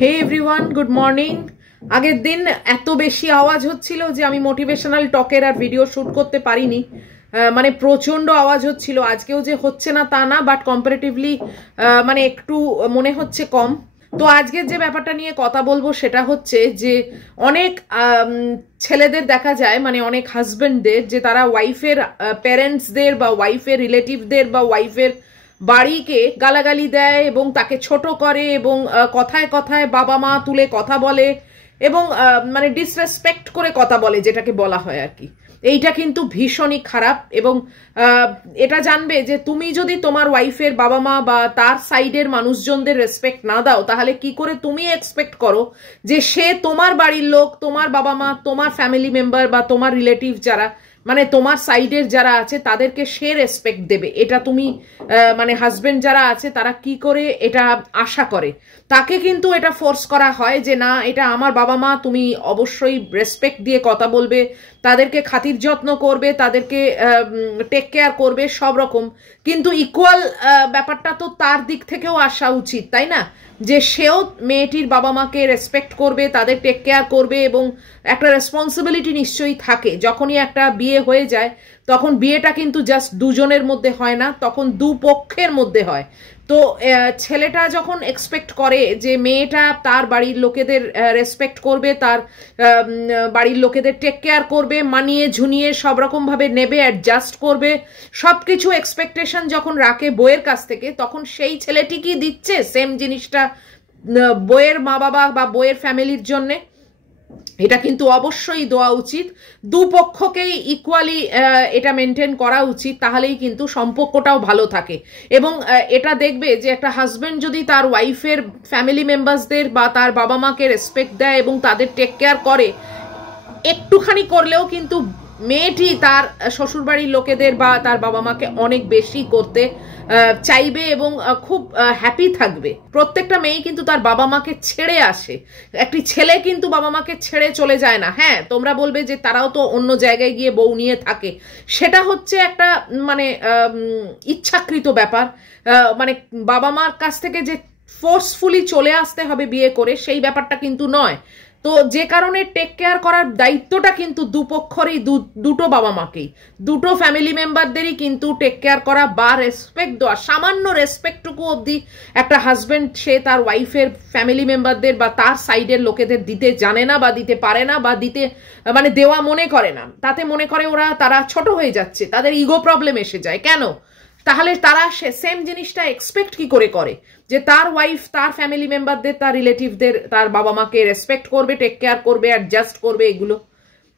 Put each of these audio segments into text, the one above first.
হে everyone, good morning. আগের দিন এত বেশি আওয়াজ হচ্ছিল যে আমি মোটিভেশনাল টকের আর ভিডিও শুট করতে পারিনি, মানে প্রচন্ড আওয়াজ হচ্ছিল। আজকেও যে হচ্ছে না তা না, বাট কম্পারেটিভলি মানে একটু মনে হচ্ছে কম। তো আজকের যে ব্যাপারটা নিয়ে কথা বলবো সেটা হচ্ছে যে অনেক ছেলেদের দেখা যায়, মানে অনেক হাজবেন্ডদের, যে তারা ওয়াইফের প্যারেন্টসদের বা ওয়াইফের রিলেটিভদের বা ওয়াইফের বাড়িকে গালাগালি দেয় এবং তাকে ছোট করে এবং কথায় কথায় বাবা মা তুলে কথা বলে এবং মানে ডিসরেসপেক্ট করে কথা বলে, যেটাকে বলা হয় আর কি। এইটা কিন্তু ভীষণই খারাপ। এবং এটা জানবে যে তুমি যদি তোমার ওয়াইফের বাবা মা বা তার সাইডের মানুষজনদের রেসপেক্ট না দাও, তাহলে কি করে তুমি এক্সপেক্ট করো যে সে তোমার বাড়ির লোক, তোমার বাবা মা, তোমার ফ্যামিলি মেম্বার বা তোমার রিলেটিভ যারা, মানে তোমার সাইডের যারা আছে তাদেরকে সে রেসপেক্ট দেবে? এটা তুমি মানে হাজবেন্ড যারা আছে তারা কি করে এটা আশা করে? তাকে কিন্তু এটা ফোর্স করা হয় যে না, এটা আমার বাবা মা, তুমি অবশ্যই রেসপেক্ট দিয়ে কথা বলবে, তাদেরকে খাতির যত্ন করবে, তাদেরকে টেক কেয়ার করবে, সব রকম। কিন্তু ইকুয়াল ব্যাপারটা তো তার দিক থেকেও আসা উচিত, তাই না? যে সেও মেয়েটির বাবা মাকে রেসপেক্ট করবে, তাদের টেক কেয়ার করবে এবং একটা রেসপন্সিবিলিটি নিশ্চয়ই থাকে। যখনই একটা বিয়ে হয়ে যায় তখন বিয়েটা কিন্তু জাস্ট দুজনের মধ্যে হয় না, তখন দুপক্ষের মধ্যে হয়। তো ছেলেটা যখন এক্সপেক্ট করে যে মেয়েটা তার বাড়ির লোকেদের রেসপেক্ট করবে, তার বাড়ির লোকেদের টেক কেয়ার করবে, মানিয়ে ঝুনিয়ে সব রকমভাবে নেবে, অ্যাডজাস্ট করবে, সব কিছু এক্সপেকটেশন যখন রাখে বইয়ের কাছ থেকে, তখন সেই ছেলেটি কি দিচ্ছে সেম জিনিসটা বইয়ের মা বাবা বা বইয়ের ফ্যামিলির জন্যে? এটা কিন্তু অবশ্যই দেওয়া উচিত, দুপক্ষকেই ইকুয়ালি এটা মেনটেন করা উচিত, তাহলেই কিন্তু সম্পর্কটাও ভালো থাকে। এবং এটা দেখবে যে একটা হাজবেন্ড যদি তার ওয়াইফের ফ্যামিলি মেম্বার্সদের বা তার বাবা মাকে রেসপেক্ট দেয় এবং তাদের টেক কেয়ার করে, একটুখানি করলেও কিন্তু মেয়েটি তার শ্বশুরবাড়ির লোকেদের বা তার বাবা মাকে অনেক বেশি করতে চাইবে এবং খুব হ্যাপি থাকবে। প্রত্যেকটা মেয়ে কিন্তু তার বাবা মাকে ছেড়ে আসে, একটি ছেলে কিন্তু বাবা মাকে ছেড়ে চলে যায় না। হ্যাঁ, তোমরা বলবে যে তারাও তো অন্য জায়গায় গিয়ে বউ নিয়ে থাকে, সেটা হচ্ছে একটা মানে ইচ্ছাকৃত ব্যাপার। মানে বাবা মার কাছ থেকে যে ফোর্সফুলি চলে আসতে হবে বিয়ে করে, সেই ব্যাপারটা কিন্তু নয়। তো যে কারণে টেক কেয়ার করার দায়িত্বটা কিন্তু দুপক্ষরই, দুটো বাবা মাকেই, দুটো ফ্যামিলি মেম্বারদেরই কিন্তু টেক কেয়ার করা বা রেসপেক্ট দেওয়া, সামান্য রেসপেক্টটুকু অবধি একটা হাজবেন্ড সে তার ওয়াইফের ফ্যামিলি মেম্বারদের বা তার সাইডের লোকেদের দিতে জানে না বা দিতে পারে না বা দিতে মানে দেওয়া মনে করে না। তাতে মনে করে তারা ছোট হয়ে যাচ্ছে, তাদের ইগো প্রবলেম এসে যায়। কেন? তাহলে তারা সেম জিনিসটা এক্সপেক্ট কি করে করে যে তার ওয়াইফ তার ফ্যামিলি মেম্বারদের, তার রিলেটিভদের, তার বাবা মাকে রেসপেক্ট করবে, টেক কেয়ার করবে, অ্যাডজাস্ট করবে? এগুলো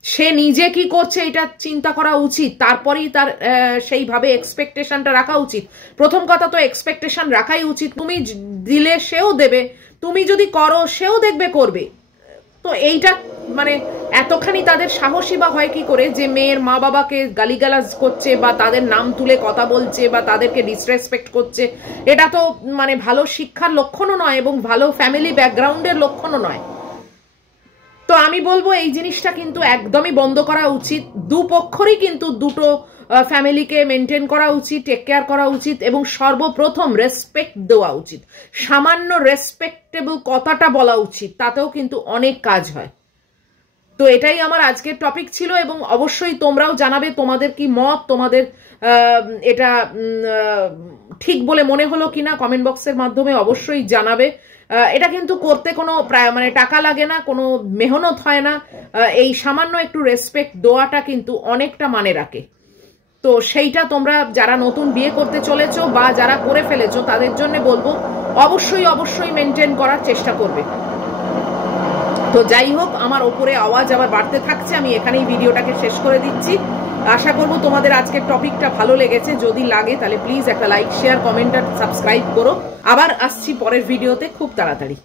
সে নিজে কি করছে এটা চিন্তা করা উচিত, তারপরেই তার সেইভাবে এক্সপেকটেশনটা রাখা উচিত। প্রথম কথা তো এক্সপেকটেশন রাখাই উচিত, তুমি দিলে সেও দেবে, তুমি যদি করো সেও দেখবে করবে। তো এইটা মানে এতখানি তাদের সাহসী বা হয় কি করে যে মেয়ের মা বাবাকে গালিগালাজ করছে বা তাদের নাম তুলে কথা বলছে বা তাদেরকে ডিসরেসপেক্ট করছে? এটা তো মানে ভালো শিক্ষার লক্ষণও নয় এবং ভালো ফ্যামিলি ব্যাকগ্রাউন্ডের লক্ষণও নয়। তো আমি বলবো এই জিনিসটা কিন্তু একদমই বন্ধ করা উচিত। দুপক্ষরই কিন্তু দুটো ফ্যামিলিকে মেনটেন করা উচিত, টেক কেয়ার করা উচিত এবং সর্বপ্রথম রেসপেক্ট দেওয়া উচিত। সামান্য রেসপেক্টেবল কথাটা বলা উচিত, তাতেও কিন্তু অনেক কাজ হয়। তো এটাই আমার আজকের টপিক ছিল এবং অবশ্যই তোমরাও জানাবে তোমাদের কি মত, তোমাদের এটা ঠিক বলে মনে হলো কিনা কমেন্ট বক্সের মাধ্যমে অবশ্যই জানাবে। এটা কিন্তু করতে কোনো মানে টাকা লাগে না, কোনো মেহনত হয় না। এই সামান্য একটু রেসপেক্ট দেওয়াটা কিন্তু অনেকটা মানে রাখে। তো সেইটা তোমরা যারা নতুন বিয়ে করতে চলেছো বা যারা করে ফেলেছো তাদের জন্য বলবো অবশ্যই অবশ্যই মেনটেন করার চেষ্টা করবে। তো যাই হোক, আমার ওপরে আওয়াজ আবার বাড়তে থাকছে, আমি এখানেই ভিডিওটাকে শেষ করে দিচ্ছি। আশা করবো তোমাদের আজকের টপিকটা ভালো লেগেছে। যদি লাগে তাহলে প্লিজ একটা লাইক, শেয়ার, কমেন্ট আর সাবস্ক্রাইব করো। আবার আসছি পরের ভিডিওতে খুব তাড়াতাড়ি।